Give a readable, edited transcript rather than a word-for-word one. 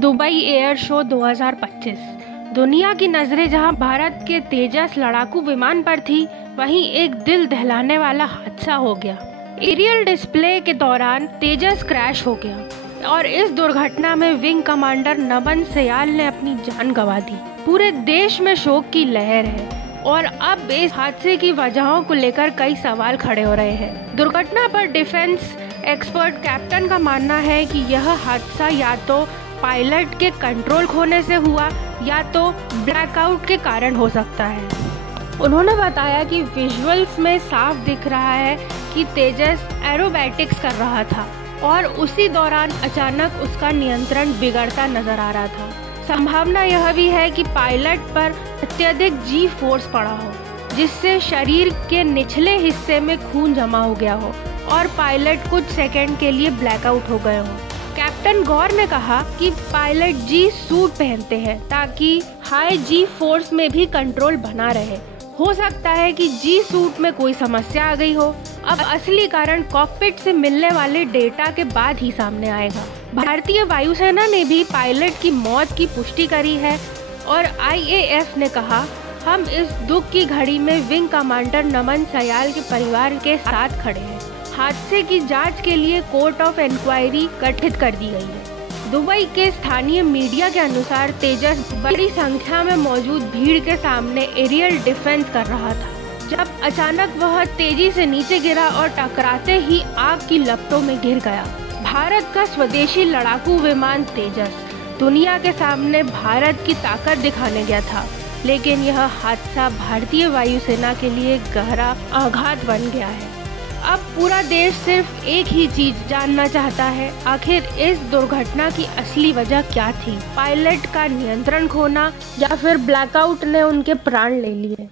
Dubai air show 2025। दुनिया की नजरें जहां भारत के तेजस लड़ाकू विमान पर थी, वहीं एक दिल दहलाने वाला हादसा हो गया। एरियल डिस्प्ले के दौरान तेजस क्रैश हो गया और इस दुर्घटना में विंग कमांडर नमन सयाल ने अपनी जान गंवा दी। पूरे देश में शोक की लहर है और अब इस हादसे की वजहों को लेकर कई सवाल खड़े हो रहे हैं। दुर्घटना पर डिफेंस एक्सपर्ट कैप्टन का मानना है कि यह हादसा या तो पायलट के कंट्रोल खोने से हुआ या तो ब्लैकआउट के कारण हो सकता है। उन्होंने बताया कि विजुअल्स में साफ दिख रहा है कि तेजस एरोबैटिक्स कर रहा था और उसी दौरान अचानक उसका नियंत्रण बिगड़ता नजर आ रहा था। संभावना यह भी है कि पायलट पर अत्यधिक जी फोर्स पड़ा हो, जिससे शरीर के निचले हिस्से में खून जमा हो गया हो और पायलट कुछ सेकंड के लिए ब्लैकआउट हो गए हो। कैप्टन गौर ने कहा कि पायलट जी सूट पहनते हैं ताकि हाई जी फोर्स में भी कंट्रोल बना रहे। हो सकता है कि जी सूट में कोई समस्या आ गई हो। अब असली कारण कॉकपिट से मिलने वाले डेटा के बाद ही सामने आएगा। भारतीय वायुसेना ने भी पायलट की मौत की पुष्टि करी है और IAF ने कहा, हम इस दुख की घड़ी में विंग कमांडर नमन सयाल के परिवार के साथ खड़े हैं। हादसे की जांच के लिए कोर्ट ऑफ इंक्वायरी गठित कर दी गई है। दुबई के स्थानीय मीडिया के अनुसार तेजस बड़ी संख्या में मौजूद भीड़ के सामने एरियल डिफेंस कर रहा था, जब अचानक वह तेजी से नीचे गिरा और टकराते ही आग की लपटों में घिर गया। भारत का स्वदेशी लड़ाकू विमान तेजस दुनिया के सामने भारत की ताकत दिखाने गया था, लेकिन यह हादसा भारतीय वायुसेना के लिए गहरा आघात बन गया है। अब पूरा देश सिर्फ एक ही चीज जानना चाहता है, आखिर इस दुर्घटना की असली वजह क्या थी? पायलट का नियंत्रण खोना या फिर ब्लैकआउट ने उनके प्राण ले लिए?